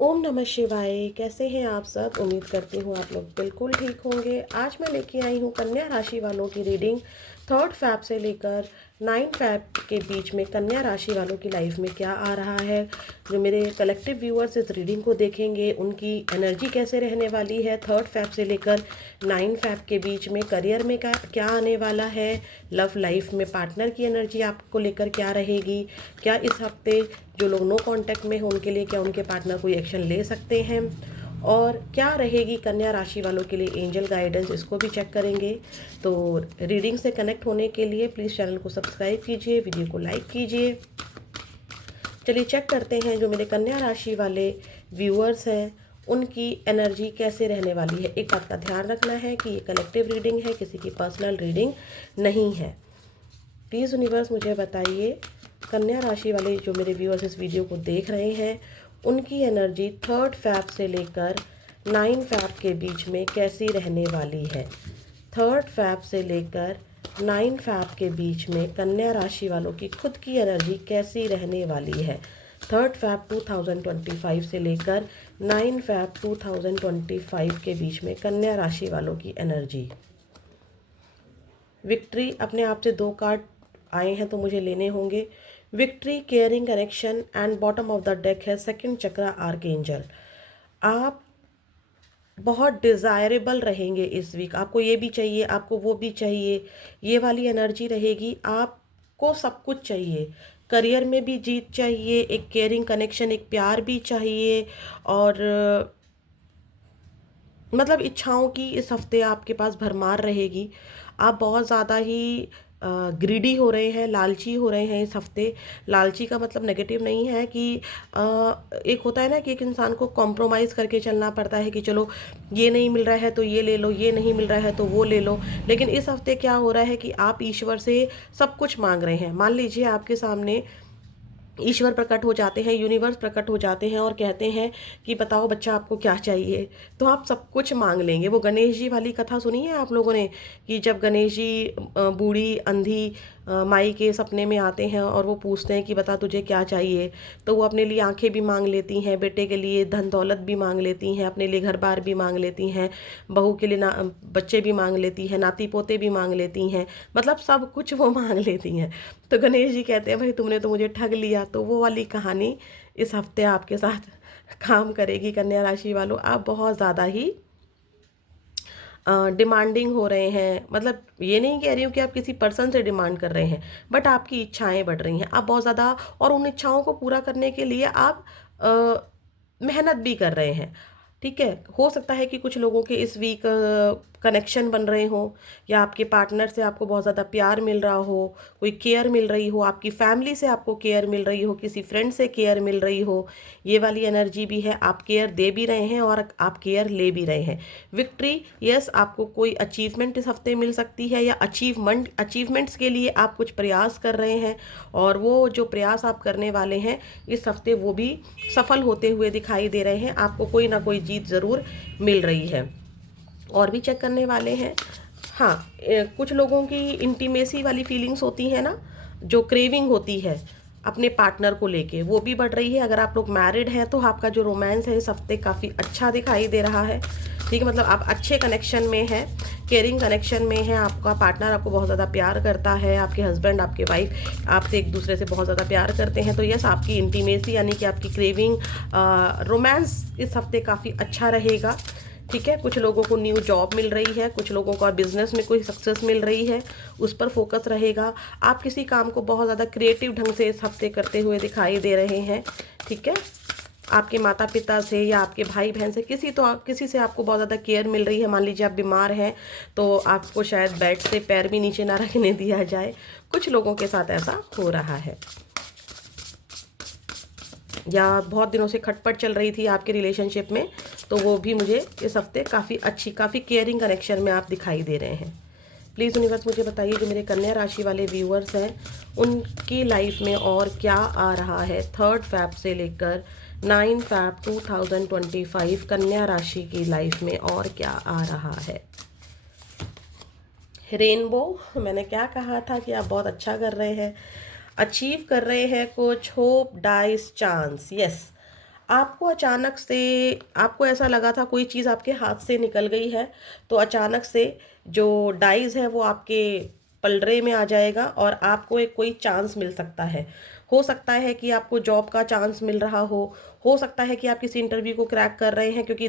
ओम नमः शिवाय। कैसे हैं आप सब? उम्मीद करती हूँ आप लोग बिल्कुल ठीक होंगे। आज मैं लेके आई हूँ कन्या राशि वालों की रीडिंग। 3 फैब से लेकर 9 फैब के बीच में कन्या राशि वालों की लाइफ में क्या आ रहा है। जो मेरे कलेक्टिव व्यूअर्स इस रीडिंग को देखेंगे उनकी एनर्जी कैसे रहने वाली है 3 फैब से लेकर 9 फैब के बीच में। करियर में क्या आने वाला है। लव लाइफ में पार्टनर की एनर्जी आपको लेकर क्या रहेगी। क्या इस हफ्ते जो लोग नो कांटेक्ट में हो उनके लिए क्या उनके पार्टनर कोई एक्शन ले सकते हैं, और क्या रहेगी कन्या राशि वालों के लिए एंजल गाइडेंस, इसको भी चेक करेंगे। तो रीडिंग से कनेक्ट होने के लिए प्लीज़ चैनल को सब्सक्राइब कीजिए, वीडियो को लाइक कीजिए। चलिए चेक करते हैं जो मेरे कन्या राशि वाले व्यूअर्स हैं उनकी एनर्जी कैसे रहने वाली है। एक बात का ध्यान रखना है कि ये कलेक्टिव रीडिंग है, किसी की पर्सनल रीडिंग नहीं है। प्लीज़ यूनिवर्स मुझे बताइए कन्या राशि वाले जो मेरे व्यूअर्स इस वीडियो को देख रहे हैं उनकी एनर्जी 3 फैब से लेकर 9 फैब के बीच में कैसी रहने वाली है। 3 फैब से लेकर 9 फैब के बीच में कन्या राशि वालों की खुद की एनर्जी कैसी रहने वाली है। 3 फैब 2025 से लेकर 9 फैब 2025 के बीच में कन्या राशि वालों की एनर्जी। विक्ट्री, अपने आप से 2 कार्ड आए हैं तो मुझे लेने होंगे। Victory, caring, connection and bottom of the deck है सेकंड चक्रा आर्कएंजल। आप बहुत डिज़ायरेबल रहेंगे इस वीक। आपको ये भी चाहिए, आपको वो भी चाहिए, ये वाली एनर्जी रहेगी। आपको सब कुछ चाहिए, करियर में भी जीत चाहिए, एक केयरिंग कनेक्शन, एक प्यार भी चाहिए, और मतलब इच्छाओं की इस हफ्ते आपके पास भरमार रहेगी। आप बहुत ज़्यादा ही ग्रीडी हो रहे हैं, लालची हो रहे हैं इस हफ्ते। लालची का मतलब नेगेटिव नहीं है कि एक होता है ना कि एक इंसान को कॉम्प्रोमाइज़ करके चलना पड़ता है कि चलो ये नहीं मिल रहा है तो ये ले लो, ये नहीं मिल रहा है तो वो ले लो। लेकिन इस हफ्ते क्या हो रहा है कि आप ईश्वर से सब कुछ मांग रहे हैं। मान लीजिए आपके सामने ईश्वर प्रकट हो जाते हैं, यूनिवर्स प्रकट हो जाते हैं और कहते हैं कि बताओ बच्चा आपको क्या चाहिए, तो आप सब कुछ मांग लेंगे। वो गणेश जी वाली कथा सुनी है आप लोगों ने कि जब गणेश जी बूढ़ी अंधी माई के सपने में आते हैं और वो पूछते हैं कि बता तुझे क्या चाहिए, तो वो अपने लिए आंखें भी मांग लेती हैं, बेटे के लिए धन दौलत भी मांग लेती हैं, अपने लिए घर बार भी मांग लेती हैं, बहू के लिए बच्चे भी मांग लेती हैं, नाती पोते भी मांग लेती हैं, मतलब सब कुछ वो मांग लेती हैं। तो गणेश जी कहते हैं भाई तुमने तो मुझे ठग लिया। तो वो वाली कहानी इस हफ्ते आपके साथ काम करेगी कन्या राशि वालों। आप बहुत ज़्यादा ही डिमांडिंग हो रहे हैं। मतलब ये नहीं कह रही हूँ कि आप किसी पर्सन से डिमांड कर रहे हैं, बट आपकी इच्छाएं बढ़ रही हैं। आप बहुत ज़्यादा, और उन इच्छाओं को पूरा करने के लिए आप मेहनत भी कर रहे हैं। ठीक है, हो सकता है कि कुछ लोगों के इस वीक कनेक्शन बन रहे हो, या आपके पार्टनर से आपको बहुत ज़्यादा प्यार मिल रहा हो, कोई केयर मिल रही हो, आपकी फैमिली से आपको केयर मिल रही हो, किसी फ्रेंड से केयर मिल रही हो। ये वाली एनर्जी भी है। आप केयर दे भी रहे हैं और आप केयर ले भी रहे हैं। विक्ट्री, यस, आपको कोई अचीवमेंट इस हफ्ते मिल सकती है, या अचीवमेंट्स के लिए आप कुछ प्रयास कर रहे हैं, और वो जो प्रयास आप करने वाले हैं इस हफ्ते वो भी सफल होते हुए दिखाई दे रहे हैं। आपको कोई ना कोई जीत ज़रूर मिल रही है। और भी चेक करने वाले हैं। हाँ, कुछ लोगों की इंटीमेसी वाली फीलिंग्स होती है ना, जो क्रेविंग होती है अपने पार्टनर को लेके, वो भी बढ़ रही है। अगर आप लोग मैरिड हैं तो आपका जो रोमांस है इस हफ्ते काफ़ी अच्छा दिखाई दे रहा है। ठीक है, मतलब आप अच्छे कनेक्शन में हैं, केयरिंग कनेक्शन में है। आपका पार्टनर आपको बहुत ज़्यादा प्यार करता है, आपके हस्बैंड, आपके वाइफ आपसे एक दूसरे से बहुत ज़्यादा प्यार करते हैं। तो यस, आपकी इंटीमेसी यानी कि आपकी क्रेविंग, रोमांस इस हफ्ते काफ़ी अच्छा रहेगा। ठीक है, कुछ लोगों को न्यू जॉब मिल रही है, कुछ लोगों को बिजनेस में कोई सक्सेस मिल रही है, उस पर फोकस रहेगा। आप किसी काम को बहुत ज़्यादा क्रिएटिव ढंग से इस हफ्ते करते हुए दिखाई दे रहे हैं। ठीक है, आपके माता पिता से या आपके भाई बहन से किसी से आपको बहुत ज़्यादा केयर मिल रही है। मान लीजिए आप बीमार हैं तो आपको शायद बेड से पैर भी नीचे ना रखने दिया जाए। कुछ लोगों के साथ ऐसा हो रहा है। या बहुत दिनों से खटपट चल रही थी आपके रिलेशनशिप में, तो वो भी मुझे इस हफ्ते काफ़ी केयरिंग कनेक्शन में आप दिखाई दे रहे हैं। प्लीज़ यूनिवर्स मुझे बताइए जो मेरे कन्या राशि वाले व्यूअर्स हैं उनकी लाइफ में और क्या आ रहा है 3 फैब से लेकर 9 फैब 2025 कन्या राशि की लाइफ में और क्या आ रहा है। रेनबो, मैंने क्या कहा था कि आप बहुत अच्छा कर रहे हैं, अचीव कर रहे हैं कुछ, होप, डाइस, चांस। यस, आपको अचानक से आपको ऐसा लगा था कोई चीज़ आपके हाथ से निकल गई है, तो अचानक से जो डाइज़ है वो आपके पलड़े में आ जाएगा और आपको एक कोई चांस मिल सकता है। हो सकता है कि आपको जॉब का चांस मिल रहा हो सकता है कि आप किसी इंटरव्यू को क्रैक कर रहे हैं, क्योंकि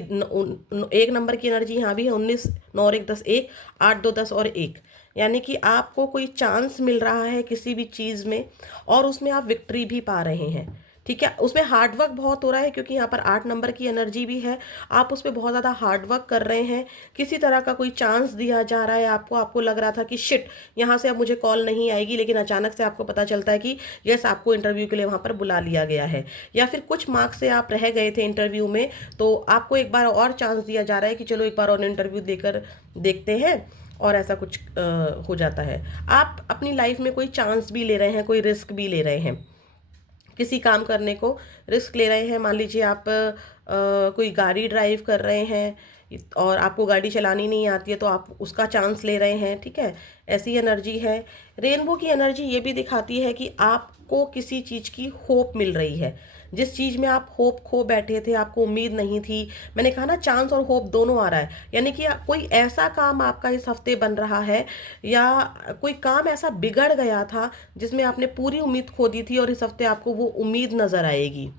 1 नंबर की एनर्जी यहाँ भी है, 19, 9 और 1 10, 1, 8 2 10 और 1, यानी कि आपको कोई चांस मिल रहा है किसी भी चीज़ में और उसमें आप विक्ट्री भी पा रहे हैं। ठीक है, उसमें हार्ड वर्क बहुत हो रहा है, क्योंकि यहाँ पर 8 नंबर की एनर्जी भी है। आप उस पर बहुत ज़्यादा हार्ड वर्क कर रहे हैं, किसी तरह का कोई चांस दिया जा रहा है आपको, आपको लग रहा था कि शिट यहाँ से अब मुझे कॉल नहीं आएगी, लेकिन अचानक से आपको पता चलता है कि यस, आपको इंटरव्यू के लिए वहाँ पर बुला लिया गया है। या फिर कुछ मार्क्स से आप रह गए थे इंटरव्यू में, तो आपको एक बार और चांस दिया जा रहा है कि चलो एक बार और इंटरव्यू देकर देखते हैं, और ऐसा कुछ हो जाता है। आप अपनी लाइफ में कोई चांस भी ले रहे हैं, कोई रिस्क भी ले रहे हैं, किसी काम करने को रिस्क ले रहे हैं। मान लीजिए आप कोई गाड़ी ड्राइव कर रहे हैं और आपको गाड़ी चलानी नहीं आती है, तो आप उसका चांस ले रहे हैं। ठीक है, ऐसी एनर्जी है। रेनबो की एनर्जी ये भी दिखाती है कि आपको किसी चीज़ की होप मिल रही है। जिस चीज़ में आप होप खो बैठे थे, आपको उम्मीद नहीं थी, मैंने कहा ना चांस और होप दोनों आ रहा है, यानी कि कोई ऐसा काम आपका इस हफ्ते बन रहा है, या कोई काम ऐसा बिगड़ गया था जिसमें आपने पूरी उम्मीद खो दी थी और इस हफ्ते आपको वो उम्मीद नज़र आएगी।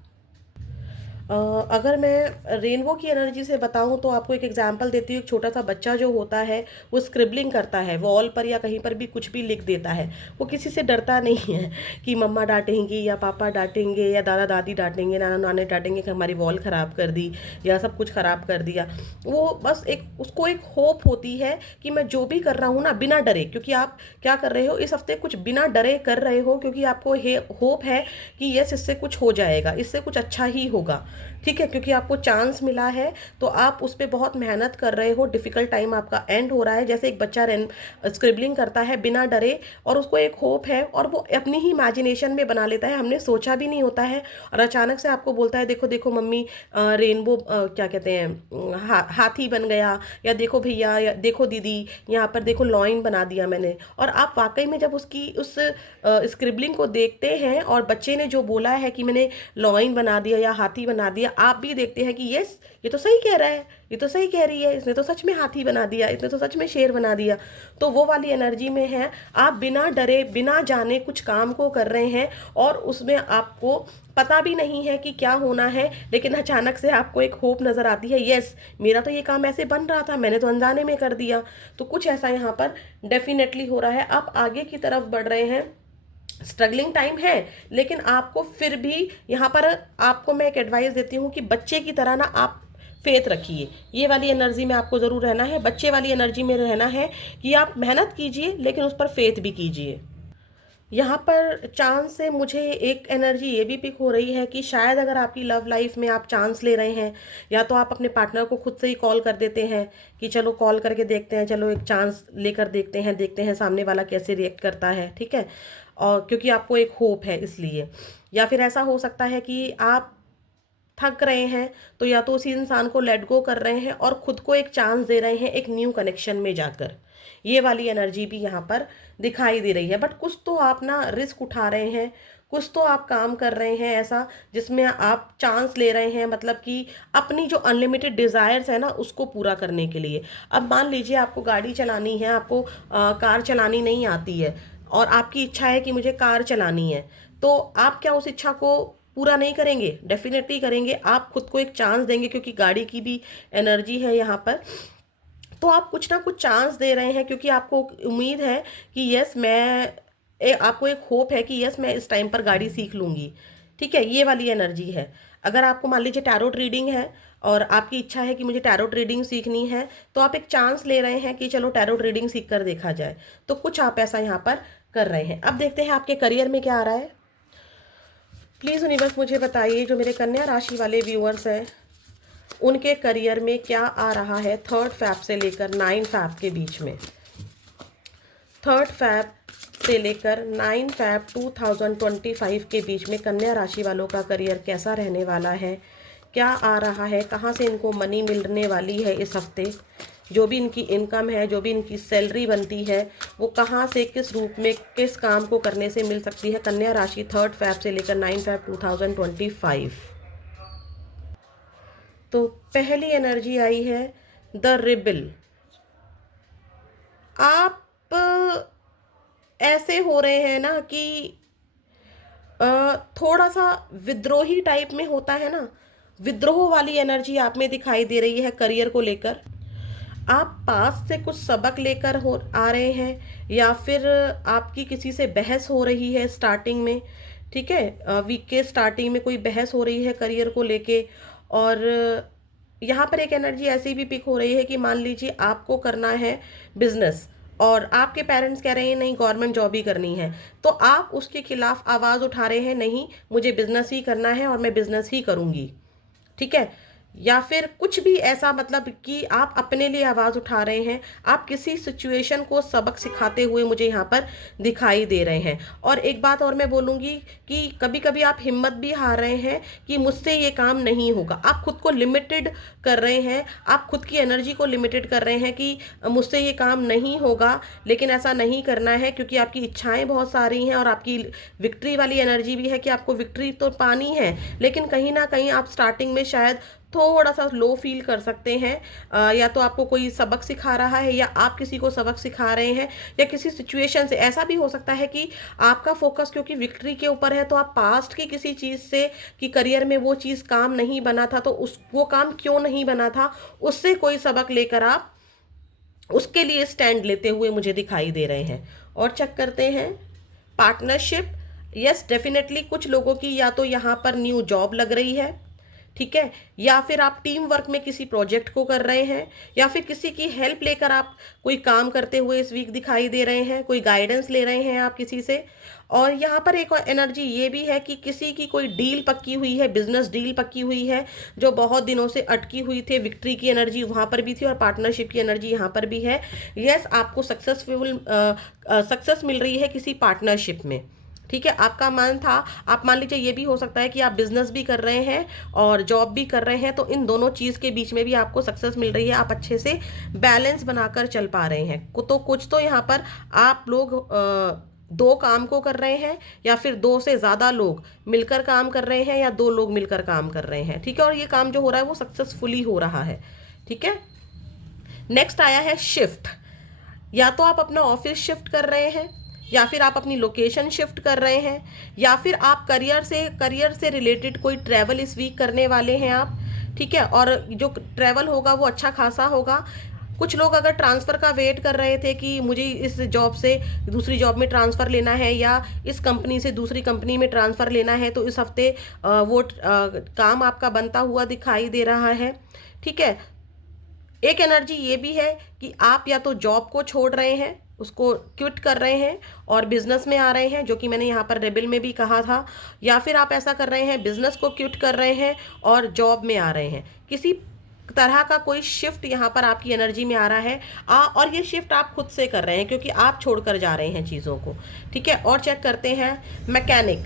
अगर मैं रेनबो की एनर्जी से बताऊं तो आपको एक एग्जांपल देती हूँ। एक छोटा सा बच्चा जो होता है वो स्क्रिबलिंग करता है, वॉल पर या कहीं पर भी कुछ भी लिख देता है। वो किसी से डरता नहीं है कि मम्मा डांटेंगी या पापा डांटेंगे या दादा दादी डांटेंगे, नाना नानी डांटेंगे कि हमारी वॉल ख़राब कर दी या सब कुछ ख़राब कर दिया। वो बस उसको एक होप होती है कि मैं जो भी कर रहा हूँ ना, बिना डरे, क्योंकि आप क्या कर रहे हो इस हफ्ते, कुछ बिना डरे कर रहे हो, क्योंकि आपको होप है कि यस, इससे कुछ हो जाएगा, इससे कुछ अच्छा ही होगा। ठीक है, क्योंकि आपको चांस मिला है तो आप उस पर बहुत मेहनत कर रहे हो। डिफ़िकल्ट टाइम आपका एंड हो रहा है। जैसे एक बच्चा स्क्रिबलिंग करता है बिना डरे, और उसको एक होप है और वो अपनी ही इमेजिनेशन में बना लेता है, हमने सोचा भी नहीं होता है, और अचानक से आपको बोलता है देखो देखो मम्मी, रेनबो क्या कहते हैं, हाथी बन गया, या देखो भैया, या देखो दीदी, यहाँ पर देखो लॉइन बना दिया मैंने। और आप वाकई में जब उसकी उस स्क्रिबलिंग को देखते हैं और बच्चे ने जो बोला है कि मैंने लॉइन बना दिया या हाथी बना दिया, आप भी देखते हैं कि यस, ये तो सही कह रहा है, ये तो सही कह रही है, इसने तो सच में हाथी बना दिया, इसने तो सच में शेर बना दिया। तो वो वाली एनर्जी में है, आप बिना डरे बिना जाने कुछ काम को कर रहे हैं और उसमें आपको पता भी नहीं है कि क्या होना है, लेकिन अचानक से आपको एक होप नज़र आती है, यस, मेरा तो ये काम ऐसे बन रहा था, मैंने तो अनजाने में कर दिया। तो कुछ ऐसा यहाँ पर डेफिनेटली हो रहा है। आप आगे की तरफ बढ़ रहे हैं, स्ट्रगलिंग टाइम है, लेकिन आपको फिर भी यहाँ पर आपको मैं एक एडवाइस देती हूँ कि बच्चे की तरह ना आप फेथ रखिए। ये वाली एनर्जी में आपको ज़रूर रहना है, बच्चे वाली एनर्जी में रहना है कि आप मेहनत कीजिए लेकिन उस पर फेथ भी कीजिए। यहाँ पर चांस से मुझे एक एनर्जी ये भी पिक हो रही है कि शायद अगर आपकी लव लाइफ में आप चांस ले रहे हैं, या तो आप अपने पार्टनर को खुद से ही कॉल कर देते हैं कि चलो कॉल करके देखते हैं, चलो एक चांस लेकर देखते हैं सामने वाला कैसे रिएक्ट करता है। ठीक है, और क्योंकि आपको एक होप है इसलिए। या फिर ऐसा हो सकता है कि आप थक रहे हैं, तो या तो उसी इंसान को लेट गो कर रहे हैं और खुद को एक चांस दे रहे हैं एक न्यू कनेक्शन में जाकर। ये वाली एनर्जी भी यहाँ पर दिखाई दे रही है। बट कुछ तो आप ना रिस्क उठा रहे हैं, कुछ तो आप काम कर रहे हैं ऐसा जिसमें आप चांस ले रहे हैं, मतलब कि अपनी जो अनलिमिटेड डिज़ायर्स है ना उसको पूरा करने के लिए। अब मान लीजिए आपको गाड़ी चलानी है, आपको कार चलानी नहीं आती है और आपकी इच्छा है कि मुझे कार चलानी है, तो आप क्या उस इच्छा को पूरा नहीं करेंगे? डेफिनेटली करेंगे। आप खुद को एक चांस देंगे, क्योंकि गाड़ी की भी एनर्जी है यहाँ पर। तो आप कुछ ना कुछ चांस दे रहे हैं, क्योंकि आपको उम्मीद है कि यस आपको एक होप है कि यस मैं इस टाइम पर गाड़ी सीख लूँगी। ठीक है, ये वाली एनर्जी है। अगर आपको मान लीजिए टैरोट रीडिंग है और आपकी इच्छा है कि मुझे टैरोट रीडिंग सीखनी है, तो आप एक चांस ले रहे हैं कि चलो टैरोट रीडिंग सीख कर देखा जाए। तो कुछ आप ऐसा यहाँ पर कर रहे हैं। अब देखते हैं आपके करियर में क्या आ रहा है। प्लीज़ यूनिवर्स मुझे बताइए, जो मेरे कन्या राशि वाले व्यूअर्स हैं उनके करियर में क्या आ रहा है 3 फैब से लेकर 9 फैब के बीच में। 3 फैब से लेकर 9 फैब 2025 के बीच में कन्या राशि वालों का करियर कैसा रहने वाला है, क्या आ रहा है, कहाँ से इनको मनी मिलने वाली है इस हफ्ते, जो भी इनकी इनकम है, जो भी इनकी सैलरी बनती है, वो कहाँ से किस रूप में किस काम को करने से मिल सकती है। कन्या राशि 3 फैब से लेकर 9 फैब 2025। तो पहली एनर्जी आई है द रिबल। आप ऐसे हो रहे हैं ना कि थोड़ा सा विद्रोही टाइप में होता है ना, विद्रोह वाली एनर्जी आप में दिखाई दे रही है करियर को लेकर। आप पास से कुछ सबक लेकर हो आ रहे हैं, या फिर आपकी किसी से बहस हो रही है स्टार्टिंग में, ठीक है, वीक के स्टार्टिंग में कोई बहस हो रही है करियर को लेके। और यहाँ पर एक एनर्जी ऐसी भी पिक हो रही है कि मान लीजिए आपको करना है बिजनेस और आपके पेरेंट्स कह रहे हैं नहीं गवर्नमेंट जॉब ही करनी है, तो आप उसके खिलाफ आवाज़ उठा रहे हैं नहीं मुझे बिजनेस ही करना है और मैं बिजनेस ही करूँगी, ठीक है। या फिर कुछ भी ऐसा, मतलब कि आप अपने लिए आवाज़ उठा रहे हैं, आप किसी सिचुएशन को सबक सिखाते हुए मुझे यहाँ पर दिखाई दे रहे हैं। और एक बात और मैं बोलूँगी कि कभी कभी आप हिम्मत भी हार रहे हैं कि मुझसे ये काम नहीं होगा। आप खुद को लिमिटेड कर रहे हैं, आप खुद की एनर्जी को लिमिटेड कर रहे हैं कि मुझसे ये काम नहीं होगा, लेकिन ऐसा नहीं करना है क्योंकि आपकी इच्छाएं बहुत सारी हैं और आपकी विक्ट्री वाली एनर्जी भी है कि आपको विक्ट्री तो पानी है, लेकिन कहीं ना कहीं आप स्टार्टिंग में शायद थोड़ा सा लो फील कर सकते हैं। या तो आपको कोई सबक सिखा रहा है या आप किसी को सबक सिखा रहे हैं, या किसी सिचुएशन से ऐसा भी हो सकता है कि आपका फोकस क्योंकि विक्ट्री के ऊपर है, तो आप पास्ट की किसी चीज़ से कि करियर में वो चीज़ काम नहीं बना था तो उस वो काम क्यों नहीं बना था, उससे कोई सबक लेकर आप उसके लिए स्टैंड लेते हुए मुझे दिखाई दे रहे हैं। और चेक करते हैं पार्टनरशिप। यस डेफिनेटली कुछ लोगों की या तो यहाँ पर न्यू जॉब लग रही है, ठीक है, या फिर आप टीम वर्क में किसी प्रोजेक्ट को कर रहे हैं, या फिर किसी की हेल्प लेकर आप कोई काम करते हुए इस वीक दिखाई दे रहे हैं, कोई गाइडेंस ले रहे हैं आप किसी से। और यहाँ पर एक और एनर्जी ये भी है कि किसी की कोई डील पक्की हुई है, बिजनेस डील पक्की हुई है जो बहुत दिनों से अटकी हुई थी। विक्ट्री की एनर्जी वहाँ पर भी थी और पार्टनरशिप की एनर्जी यहाँ पर भी है। यस आपको सक्सेस मिल रही है किसी पार्टनरशिप में, ठीक है। आपका मन था, आप मान लीजिए ये भी हो सकता है कि आप बिजनेस भी कर रहे हैं और जॉब भी कर रहे हैं, तो इन दोनों चीज़ के बीच में भी आपको सक्सेस मिल रही है, आप अच्छे से बैलेंस बनाकर चल पा रहे हैं। तो कुछ तो यहाँ पर आप लोग दो काम को कर रहे हैं, या फिर दो से ज़्यादा लोग मिलकर काम कर रहे हैं, या दो लोग मिलकर काम कर रहे हैं, ठीक है। और ये काम जो हो रहा है वो सक्सेसफुली हो रहा है, ठीक है। नेक्स्ट आया है शिफ्ट। या तो आप अपना ऑफिस शिफ्ट कर रहे हैं, या फिर आप अपनी लोकेशन शिफ्ट कर रहे हैं, या फिर आप करियर से रिलेटेड कोई ट्रैवल इस वीक करने वाले हैं आप, ठीक है। और जो ट्रैवल होगा वो अच्छा खासा होगा। कुछ लोग अगर ट्रांसफ़र का वेट कर रहे थे कि मुझे इस जॉब से दूसरी जॉब में ट्रांसफ़र लेना है या इस कंपनी से दूसरी कंपनी में ट्रांसफ़र लेना है, तो इस हफ्ते वो काम आपका बनता हुआ दिखाई दे रहा है, ठीक है। एक एनर्जी ये भी है कि आप या तो जॉब को छोड़ रहे हैं, उसको क्विट कर रहे हैं और बिजनेस में आ रहे हैं, जो कि मैंने यहाँ पर रेबल में भी कहा था। या फिर आप ऐसा कर रहे हैं बिजनेस को क्विट कर रहे हैं और जॉब में आ रहे हैं। किसी तरह का कोई शिफ्ट यहाँ पर आपकी एनर्जी में आ रहा है, और ये शिफ्ट आप खुद से कर रहे हैं क्योंकि आप छोड़कर जा रहे हैं चीज़ों को, ठीक है। और चेक करते हैं मैकेनिक।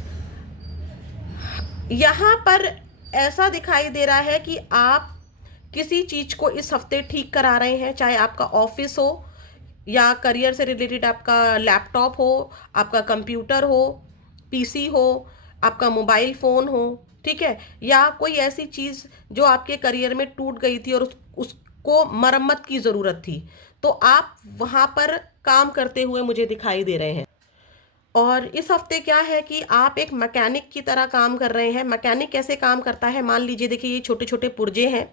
यहाँ पर ऐसा दिखाई दे रहा है कि आप किसी चीज़ को इस हफ्ते ठीक करा रहे हैं, चाहे आपका ऑफिस हो या करियर से रिलेटेड आपका लैपटॉप हो, आपका कंप्यूटर हो, पीसी हो, आपका मोबाइल फ़ोन हो, ठीक है, या कोई ऐसी चीज़ जो आपके करियर में टूट गई थी और उसको मरम्मत की ज़रूरत थी, तो आप वहाँ पर काम करते हुए मुझे दिखाई दे रहे हैं। और इस हफ्ते क्या है कि आप एक मैकेनिक की तरह काम कर रहे हैं। मैकेनिक कैसे काम करता है, मान लीजिए देखिए ये छोटे छोटे पुर्जे हैं,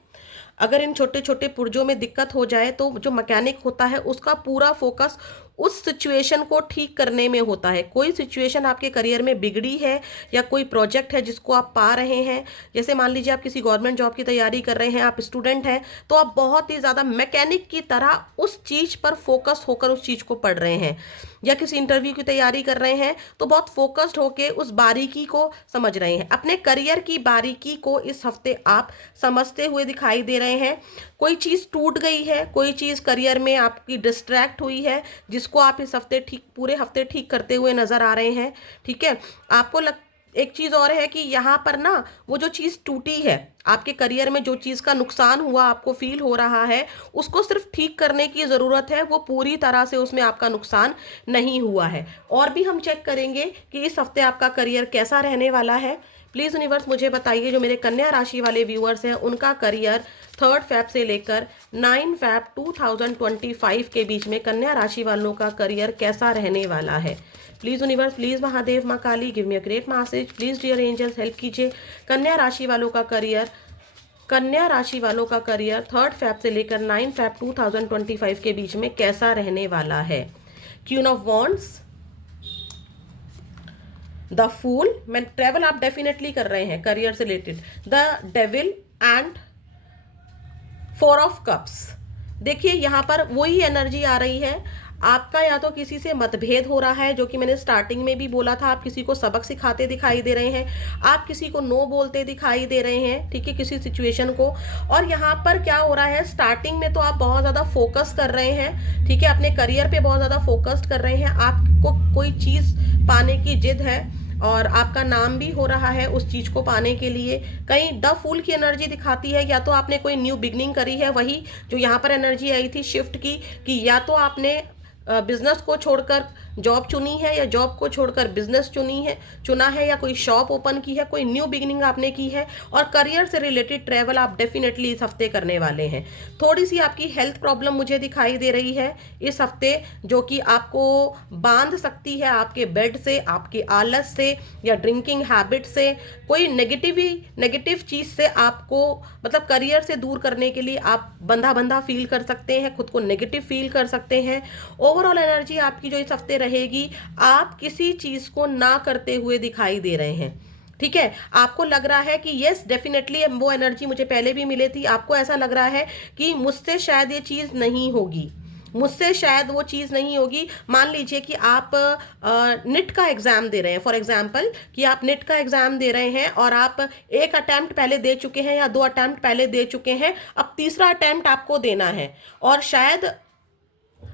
अगर इन छोटे छोटे पुर्जों में दिक्कत हो जाए तो जो मैकेनिक होता है उसका पूरा फोकस उस सिचुएशन को ठीक करने में होता है। कोई सिचुएशन आपके करियर में बिगड़ी है या कोई प्रोजेक्ट है जिसको आप पा रहे हैं, जैसे मान लीजिए आप किसी गवर्नमेंट जॉब की तैयारी कर रहे हैं, आप स्टूडेंट हैं, तो आप बहुत ही ज़्यादा मैकेनिक की तरह उस चीज़ पर फोकस होकर उस चीज़ को पढ़ रहे हैं, या किसी इंटरव्यू की तैयारी कर रहे हैं तो बहुत फोकस्ड होकर उस बारीकी को समझ रहे हैं। अपने करियर की बारीकी को इस हफ्ते आप समझते हुए दिखाई दे रहे हैं। कोई चीज़ टूट गई है, कोई चीज़ करियर में आपकी डिस्ट्रैक्ट हुई है, जिसको आप इस हफ्ते पूरे हफ्ते ठीक करते हुए नजर आ रहे हैं, ठीक है। आपको एक चीज़ और है कि यहाँ पर ना वो जो चीज़ टूटी है आपके करियर में, जो चीज़ का नुकसान हुआ आपको फील हो रहा है, उसको सिर्फ ठीक करने की ज़रूरत है, वो पूरी तरह से उसमें आपका नुकसान नहीं हुआ है। और भी हम चेक करेंगे कि इस हफ्ते आपका करियर कैसा रहने वाला है। प्लीज़ यूनिवर्स मुझे बताइए जो मेरे कन्या राशि वाले व्यूअर्स हैं उनका करियर 3 फेब से लेकर 9 फेब 2025 के बीच में कन्या राशि वालों का करियर कैसा रहने वाला है। प्लीज़ यूनिवर्स, प्लीज़ महादेव, माँ Kali, give me a great message, please dear angels help कीजिए। कन्या राशि वालों का करियर 3 फेब से लेकर 9 फेब 2025 के बीच में कैसा रहने वाला है। Queen of wands, the fool, मैं ट्रेवल आप डेफिनेटली कर रहे हैं करियर से related, the devil and 4 of cups. देखिए यहाँ पर वही एनर्जी आ रही है, आपका या तो किसी से मतभेद हो रहा है, जो कि मैंने स्टार्टिंग में भी बोला था, आप किसी को सबक सिखाते दिखाई दे रहे हैं, आप किसी को नो बोलते दिखाई दे रहे हैं, ठीक है, किसी सिचुएशन को। और यहाँ पर क्या हो रहा है, स्टार्टिंग में तो आप बहुत ज़्यादा फोकस कर रहे हैं, ठीक है, अपने करियर पे बहुत ज़्यादा फोकस्ड कर रहे हैं, आपको कोई चीज़ पाने की जिद है और आपका नाम भी हो रहा है उस चीज़ को पाने के लिए। कहीं द फूल की एनर्जी दिखाती है, या तो आपने कोई न्यू बिगनिंग करी है, वही जो यहाँ पर एनर्जी आई थी शिफ्ट की, कि या तो आपने बिजनेस को छोड़कर जॉब चुनी है, या जॉब को छोड़कर बिजनेस चुना है, या कोई शॉप ओपन की है, कोई न्यू बिगिनिंग आपने की है। और करियर से रिलेटेड ट्रैवल आप डेफिनेटली इस हफ्ते करने वाले हैं। थोड़ी सी आपकी हेल्थ प्रॉब्लम मुझे दिखाई दे रही है इस हफ्ते, जो कि आपको बांध सकती है आपके बेड से, आपके आलस से, या ड्रिंकिंग हैबिट से, कोई नेगेटिव चीज़ से आपको, मतलब करियर से दूर करने के लिए आप बंधा बंधा फील कर सकते हैं, खुद को नेगेटिव फील कर सकते हैं। ओवरऑल एनर्जी आपकी जो इस हफ्ते रहेगी, आप किसी चीज को ना करते हुए दिखाई दे रहे हैं, ठीक है। आपको लग रहा है कि यस डेफिनेटली, वो एनर्जी मुझे पहले भी मिली थी, आपको ऐसा लग रहा है कि मुझसे शायद ये चीज नहीं होगी, मुझसे शायद वो चीज़ नहीं होगी। मान लीजिए कि आप निट का एग्ज़ाम दे रहे हैं, फॉर एग्जांपल कि आप निट का एग्ज़ाम दे रहे हैं और आप एक अटैम्प्ट पहले दे चुके हैं या 2 अटैम्प्ट पहले दे चुके हैं, अब तीसरा अटैम्प्ट आपको देना है, और शायद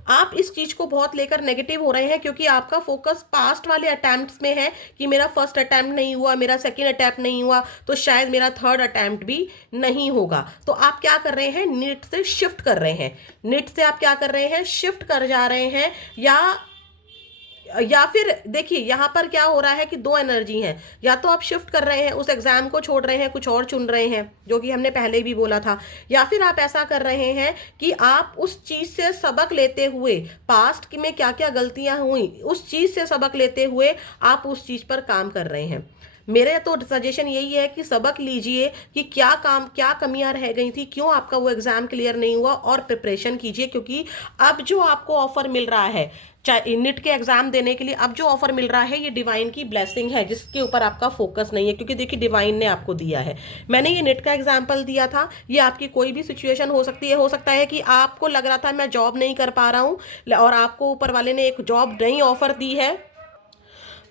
आप इस चीज को बहुत लेकर नेगेटिव हो रहे हैं, क्योंकि आपका फोकस पास्ट वाले अटैम्प्ट्स में है कि मेरा फर्स्ट अटैम्प्ट नहीं हुआ, मेरा सेकंड अटैम्प्ट नहीं हुआ, तो शायद मेरा थर्ड अटैम्प्ट भी नहीं होगा। तो आप क्या कर रहे हैं, नीट से शिफ्ट कर रहे हैं, नीट से आप क्या कर रहे हैं, शिफ्ट कर जा रहे हैं। या फिर देखिए यहाँ पर क्या हो रहा है कि 2 एनर्जी हैं, या तो आप शिफ्ट कर रहे हैं, उस एग्जाम को छोड़ रहे हैं, कुछ और चुन रहे हैं, जो कि हमने पहले भी बोला था, या फिर आप ऐसा कर रहे हैं कि आप उस चीज से सबक लेते हुए, पास्ट में क्या क्या गलतियां हुई उस चीज से सबक लेते हुए आप उस चीज पर काम कर रहे हैं। मेरे तो सजेशन यही है कि सबक लीजिए कि क्या कमियां रह गई थी, क्यों आपका वो एग्जाम क्लियर नहीं हुआ, और प्रिपरेशन कीजिए, क्योंकि अब जो आपको ऑफर मिल रहा है चाहे नीट के एग्जाम देने के लिए, अब जो ऑफर मिल रहा है ये डिवाइन की ब्लेसिंग है, जिसके ऊपर आपका फोकस नहीं है, क्योंकि देखिए डिवाइन ने आपको दिया है। मैंने ये नीट का एग्जाम्पल दिया था, ये आपकी कोई भी सिचुएशन हो सकती है। हो सकता है कि आपको लग रहा था मैं जॉब नहीं कर पा रहा हूँ, और आपको ऊपर वाले ने एक जॉब नई ऑफर दी है,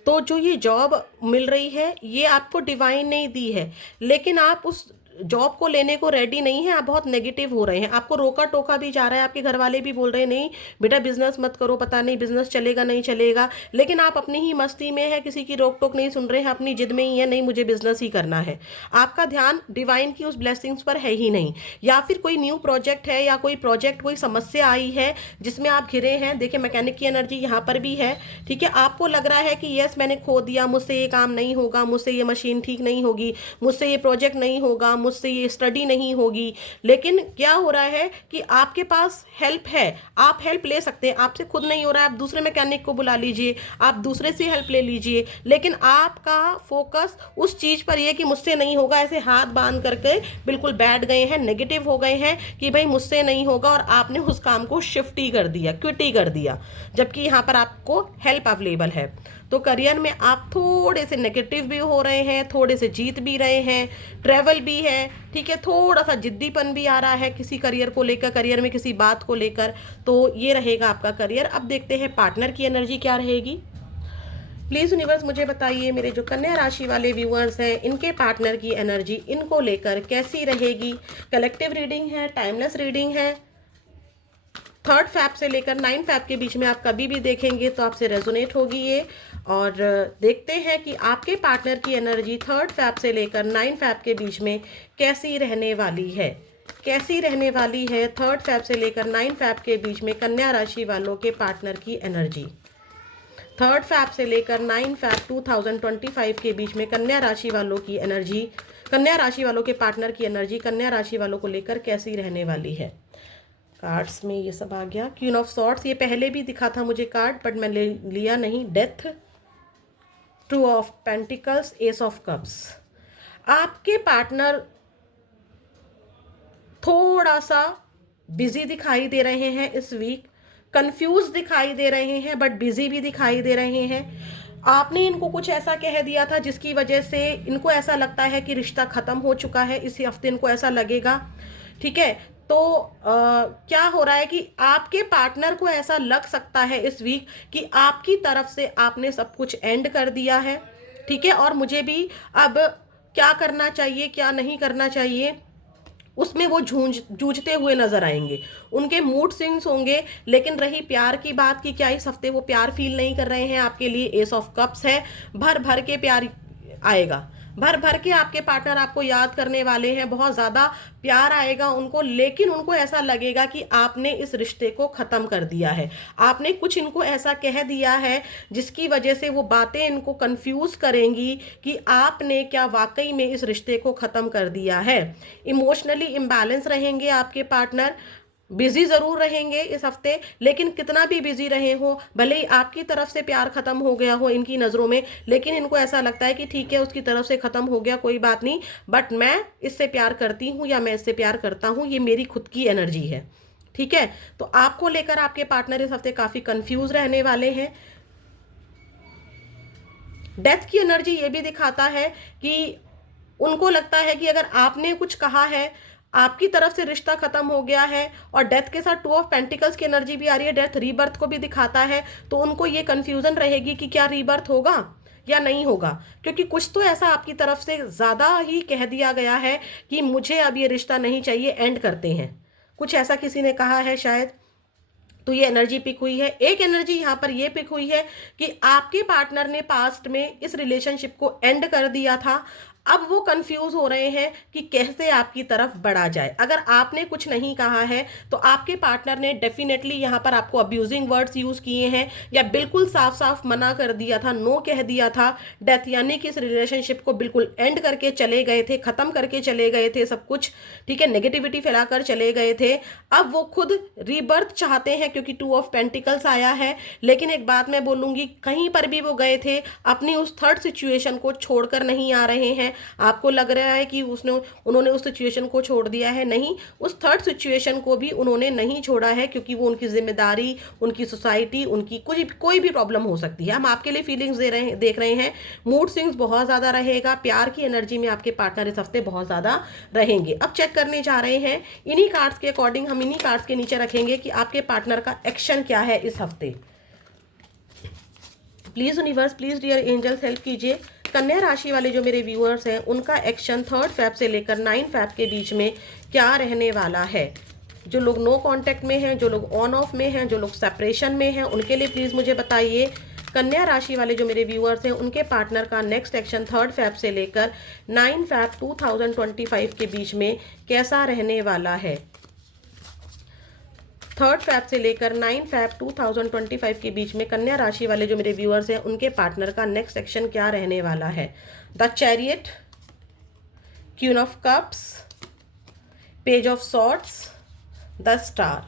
तो जो ये जॉब मिल रही है ये आपको डिवाइन नहीं दी है, लेकिन आप उस जॉब को लेने को रेडी नहीं है, आप बहुत नेगेटिव हो रहे हैं, आपको रोका टोका भी जा रहा है, आपके घर वाले भी बोल रहे हैं नहीं बेटा बिजनेस मत करो, पता नहीं बिजनेस चलेगा नहीं चलेगा, लेकिन आप अपनी ही मस्ती में है, किसी की रोक टोक नहीं सुन रहे हैं, अपनी जिद में ही है, नहीं मुझे बिजनेस ही करना है। आपका ध्यान डिवाइन की उस ब्लेसिंग्स पर है ही नहीं, या फिर कोई न्यू प्रोजेक्ट है, या कोई प्रोजेक्ट, कोई समस्या आई है जिसमें आप घिरे हैं। देखिए मैकेनिक की एनर्जी यहाँ पर भी है, ठीक है, आपको लग रहा है कि यस मैंने खो दिया, मुझसे ये काम नहीं होगा, मुझसे ये मशीन ठीक नहीं होगी, मुझसे ये प्रोजेक्ट नहीं होगा, मुझसे ये स्टडी नहीं होगी। लेकिन क्या हो रहा है कि आपके पास हेल्प है, आप हेल्प ले सकते हैं, आपसे खुद नहीं हो रहा है, आप दूसरे मैकेनिक को बुला लीजिए, आप दूसरे से हेल्प ले लीजिए, लेकिन आपका फोकस उस चीज पर ये कि मुझसे नहीं होगा, ऐसे हाथ बांध करके बिल्कुल बैठ गए हैं, नेगेटिव हो गए हैं कि भाई मुझसे नहीं होगा, और आपने उस काम को शिफ्ट ही कर दिया, क्विट ही कर दिया, जबकि यहाँ पर आपको हेल्प अवेलेबल है। तो करियर में आप थोड़े से नेगेटिव भी हो रहे हैं, थोड़े से जीत भी रहे हैं, ट्रैवल भी है, ठीक है, थोड़ा सा जिद्दीपन भी आ रहा है किसी करियर को लेकर, करियर में किसी बात को लेकर। तो ये रहेगा आपका करियर। अब देखते हैं पार्टनर की एनर्जी क्या रहेगी। प्लीज़ यूनिवर्स मुझे बताइए मेरे जो कन्या राशि वाले व्यूअर्स हैं इनके पार्टनर की एनर्जी इनको लेकर कैसी रहेगी। कलेक्टिव रीडिंग है, टाइमलेस रीडिंग है, 3 फेब से लेकर 9 फेब के बीच में आप कभी भी देखेंगे तो आपसे रेजोनेट होगी ये। और देखते हैं कि आपके पार्टनर की एनर्जी 3 फेब से लेकर 9 फेब के बीच में कैसी रहने वाली है, कैसी रहने वाली है 3 फेब से लेकर 9 फेब के बीच में कन्या राशि वालों के पार्टनर की एनर्जी। 3 फैब से लेकर 9 फैब 2025 के बीच में कन्या राशि वालों की एनर्जी, कन्या राशि वालों के पार्टनर की एनर्जी कन्या राशि वालों को लेकर कैसी रहने वाली है। कार्ड्स में ये सब आ गया। क्वीन ऑफ सॉर्ड्स, ये पहले भी दिखा था मुझे कार्ड, बट मैं लिया नहीं। Death, 2 of pentacles, S of cups. आपके पार्टनर थोड़ा सा बिजी दिखाई दे रहे हैं इस वीक, कंफ्यूज दिखाई दे रहे हैं, बट बिजी भी दिखाई दे रहे हैं। आपने इनको कुछ ऐसा कह दिया था जिसकी वजह से इनको ऐसा लगता है कि रिश्ता खत्म हो चुका है। इसी हफ्ते इनको ऐसा लगेगा, ठीक है। तो क्या हो रहा है कि आपके पार्टनर को ऐसा लग सकता है इस वीक कि आपकी तरफ से आपने सब कुछ एंड कर दिया है, ठीक है। और मुझे भी अब क्या करना चाहिए क्या नहीं करना चाहिए उसमें वो जूझते हुए नजर आएंगे। उनके मूड स्विंग्स होंगे। लेकिन रही प्यार की बात कि क्या इस हफ्ते वो प्यार फील नहीं कर रहे हैं आपके लिए, एस ऑफ कप्स है। भर भर के प्यार आएगा, भर भर के आपके पार्टनर आपको याद करने वाले हैं, बहुत ज़्यादा प्यार आएगा उनको। लेकिन उनको ऐसा लगेगा कि आपने इस रिश्ते को ख़त्म कर दिया है। आपने कुछ इनको ऐसा कह दिया है जिसकी वजह से वो बातें इनको कंफ्यूज करेंगी कि आपने क्या वाकई में इस रिश्ते को ख़त्म कर दिया है। इमोशनली इम्बैलेंस रहेंगे आपके पार्टनर, बिजी ज़रूर रहेंगे इस हफ्ते। लेकिन कितना भी बिजी रहे हो, भले ही आपकी तरफ से प्यार ख़त्म हो गया हो इनकी नज़रों में, लेकिन इनको ऐसा लगता है कि ठीक है उसकी तरफ से ख़त्म हो गया, कोई बात नहीं, बट मैं इससे प्यार करती हूँ या मैं इससे प्यार करता हूँ, ये मेरी खुद की एनर्जी है, ठीक है। तो आपको लेकर आपके पार्टनर इस हफ्ते काफ़ी कंफ्यूज रहने वाले हैं। डेथ की एनर्जी ये भी दिखाता है कि उनको लगता है कि अगर आपने कुछ कहा है, आपकी तरफ से रिश्ता खत्म हो गया है। और डेथ के साथ 2 ऑफ पेंटिकल्स की एनर्जी भी आ रही है, डेथ रीबर्थ को भी दिखाता है। तो उनको ये कंफ्यूजन रहेगी कि क्या रीबर्थ होगा या नहीं होगा, क्योंकि कुछ तो ऐसा आपकी तरफ से ज़्यादा ही कह दिया गया है कि मुझे अब ये रिश्ता नहीं चाहिए, एंड करते हैं, कुछ ऐसा किसी ने कहा है शायद। तो ये एनर्जी पिक हुई है। एक एनर्जी यहाँ पर ये पिक हुई है कि आपके पार्टनर ने पास्ट में इस रिलेशनशिप को एंड कर दिया था। अब वो कंफ्यूज हो रहे हैं कि कैसे आपकी तरफ बढ़ा जाए। अगर आपने कुछ नहीं कहा है तो आपके पार्टनर ने डेफिनेटली यहाँ पर आपको अब्यूजिंग वर्ड्स यूज़ किए हैं या बिल्कुल साफ साफ मना कर दिया था, नो कह दिया था। डेथ यानी कि इस रिलेशनशिप को बिल्कुल एंड करके चले गए थे, ख़त्म करके चले गए थे सब कुछ, ठीक है, नेगेटिविटी फैलाकर चले गए थे। अब वो खुद रीबर्थ चाहते हैं क्योंकि 2 ऑफ पेंटिकल्स आया है। लेकिन एक बात मैं बोलूँगी, कहीं पर भी वो गए थे अपनी उस थर्ड सिचुएशन को छोड़कर नहीं आ रहे हैं। आपको लग रहा है कि उन्होंने उस सिचुएशन को छोड़ दिया है, नहीं, उस थर्ड सिचुएशन को भी उन्होंने नहीं छोड़ा है, क्योंकि वो उनकी जिम्मेदारी, उनकी सोसाइटी, उनकी कोई भी प्रॉब्लम हो सकती है। हम आपके लिए फीलिंग्स देख रहे हैं। मूड स्विंग्स बहुत ज़्यादा रहेगा, प्यार की एनर्जी में आपके पार्टनर इस हफ्ते बहुत ज़्यादा रहेंगे। अब चेक करने जा रहे हैं इन्हीं कार्ड्स के अकॉर्डिंग, हम इन्हीं कार्ड्स के नीचे रखेंगे कि आपके पार्टनर का एक्शन क्या है इस हफ्ते। Please universe, please dear angels help कीजिए। कन्या राशि वाले जो मेरे व्यूअर्स हैं उनका एक्शन 3 फैब से लेकर 9 फैब के बीच में क्या रहने वाला है। जो लोग नो कांटेक्ट में हैं, जो लोग ऑन ऑफ में हैं, जो लोग सेपरेशन में हैं, उनके लिए प्लीज़ मुझे बताइए। कन्या राशि वाले जो मेरे व्यूअर्स हैं उनके पार्टनर का नेक्स्ट एक्शन 3 फैब से लेकर 9 फैब 2025 के बीच में कैसा रहने वाला है। 3 फैब से लेकर 9 फैब 2025 के बीच में कन्या राशि वाले जो मेरे व्यूअर्स हैं उनके पार्टनर का नेक्स्ट एक्शन क्या रहने वाला है। The chariot, queen of cups, page of swords, the star.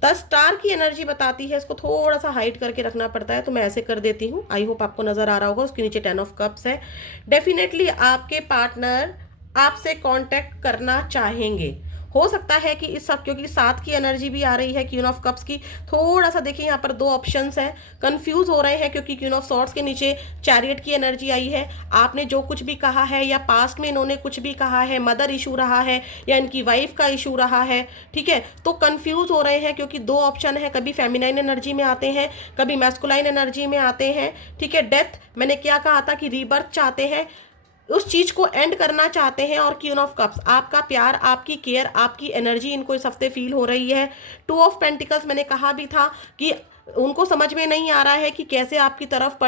The star की एनर्जी बताती है, इसको थोड़ा सा हाइड करके रखना पड़ता है तो मैं ऐसे कर देती हूँ, आई होप आपको नज़र आ रहा होगा। उसके नीचे 10 ऑफ कप्स है। डेफिनेटली आपके पार्टनर आपसे कांटेक्ट करना चाहेंगे। हो सकता है कि इस सब, क्योंकि 7 की एनर्जी भी आ रही है क्वीन ऑफ कप्स की, थोड़ा सा देखिए यहाँ पर 2 ऑप्शंस हैं, कंफ्यूज हो रहे हैं क्योंकि क्वीन ऑफ सॉर्ड्स के नीचे चैरियट की एनर्जी आई है। आपने जो कुछ भी कहा है या पास्ट में इन्होंने कुछ भी कहा है, मदर इशू रहा है या इनकी वाइफ का इशू रहा है, ठीक है, तो कंफ्यूज हो रहे हैं क्योंकि 2 ऑप्शन है, कभी फेमिनाइन एनर्जी में आते हैं, कभी मैस्कुलाइन एनर्जी में आते हैं, ठीक है। डेथ, मैंने क्या कहा था कि रीबर्थ चाहते हैं, उस चीज़ को एंड करना चाहते हैं। और क्वीन ऑफ कप्स, आपका प्यार, आपकी केयर, आपकी एनर्जी इनको इस हफ्ते फील हो रही है। 2 ऑफ पेंटिकल्स, मैंने कहा भी था कि उनको समझ में नहीं आ रहा है कि कैसे आपकी तरफ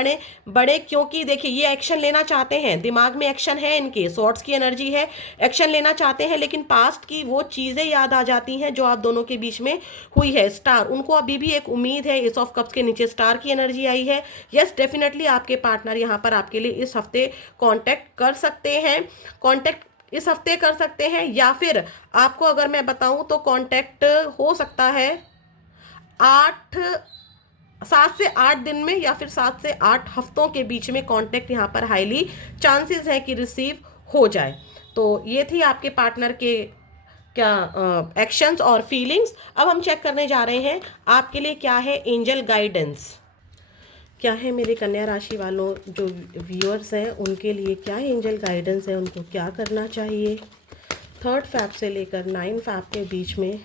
बढ़े, क्योंकि देखिए ये एक्शन लेना चाहते हैं, दिमाग में एक्शन है, इनके सॉर्ट्स की एनर्जी है, एक्शन लेना चाहते हैं, लेकिन पास्ट की वो चीज़ें याद आ जाती हैं जो आप दोनों के बीच में हुई है। स्टार, उनको अभी भी एक उम्मीद है, एस ऑफ कप्स के नीचे स्टार की एनर्जी आई है। यस, डेफिनेटली आपके पार्टनर यहाँ पर आपके लिए इस हफ्ते कांटेक्ट कर सकते हैं, कांटेक्ट इस हफ्ते कर सकते हैं, या फिर आपको अगर मैं बताऊं तो कांटेक्ट हो सकता है 7 से 8 दिन में, या फिर 7 से 8 हफ्तों के बीच में कांटेक्ट यहाँ पर हाईली चांसेस है कि रिसीव हो जाए। तो ये थी आपके पार्टनर के क्या एक्शंस और फीलिंग्स। अब हम चेक करने जा रहे हैं आपके लिए क्या है एंजल गाइडेंस, क्या है मेरे कन्या राशि वालों जो व्यूअर्स हैं उनके लिए क्या एंजल गाइडेंस है, उनको क्या करना चाहिए 3 फैब से लेकर 9 फैब के बीच में।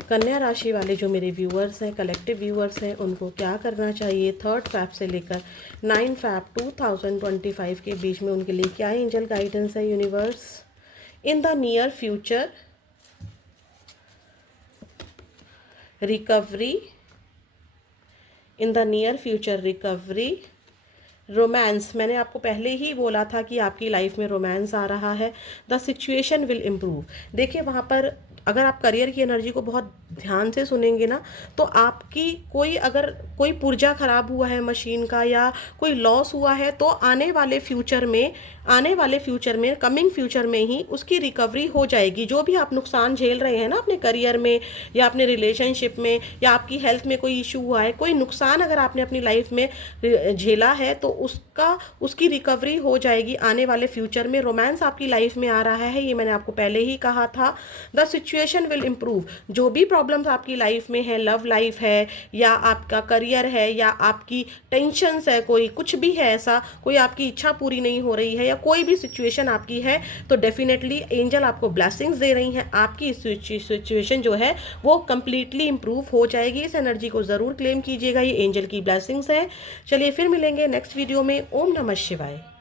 कन्या राशि वाले जो मेरे व्यूअर्स हैं, कलेक्टिव व्यूअर्स हैं, उनको क्या करना चाहिए 3 फैब से लेकर 9 फैब 2025 के बीच में, उनके लिए क्या एंजल गाइडेंस है universe. In the near future, recovery, in the near future recovery, romance, मैंने आपको पहले ही बोला था कि आपकी लाइफ में रोमांस आ रहा है। द सिचुएशन विल इम्प्रूव, देखिए वहाँ पर अगर आप करियर की एनर्जी को बहुत ध्यान से सुनेंगे ना, तो आपकी अगर कोई पुर्जा खराब हुआ है मशीन का, या कोई लॉस हुआ है, तो आने वाले फ्यूचर में कमिंग फ्यूचर में ही उसकी रिकवरी हो जाएगी। जो भी आप नुकसान झेल रहे हैं ना अपने करियर में, या अपने रिलेशनशिप में, या आपकी हेल्थ में कोई इशू हुआ है, कोई नुकसान अगर आपने अपनी लाइफ में झेला है, तो उसकी रिकवरी हो जाएगी आने वाले फ्यूचर में। रोमांस आपकी लाइफ में आ रहा है, ये मैंने आपको पहले ही कहा था। द सिचुएशन विल इम्प्रूव, जो भी प्रॉब्लम्स आपकी लाइफ में है, लव लाइफ है, या आपका करियर है, या आपकी टेंशन्स है, कोई कुछ भी है ऐसा, कोई आपकी इच्छा पूरी नहीं हो रही है, या कोई भी सिचुएशन आपकी है, तो डेफिनेटली एंजल आपको ब्लेसिंग्स दे रही हैं। आपकी सिचुएशन जो है वो कंप्लीटली इम्प्रूव हो जाएगी। इस एनर्जी को ज़रूर क्लेम कीजिएगा, ये एंजल की ब्लेसिंग्स है। चलिए फिर मिलेंगे नेक्स्ट वीडियो में। ओम नमः शिवाय।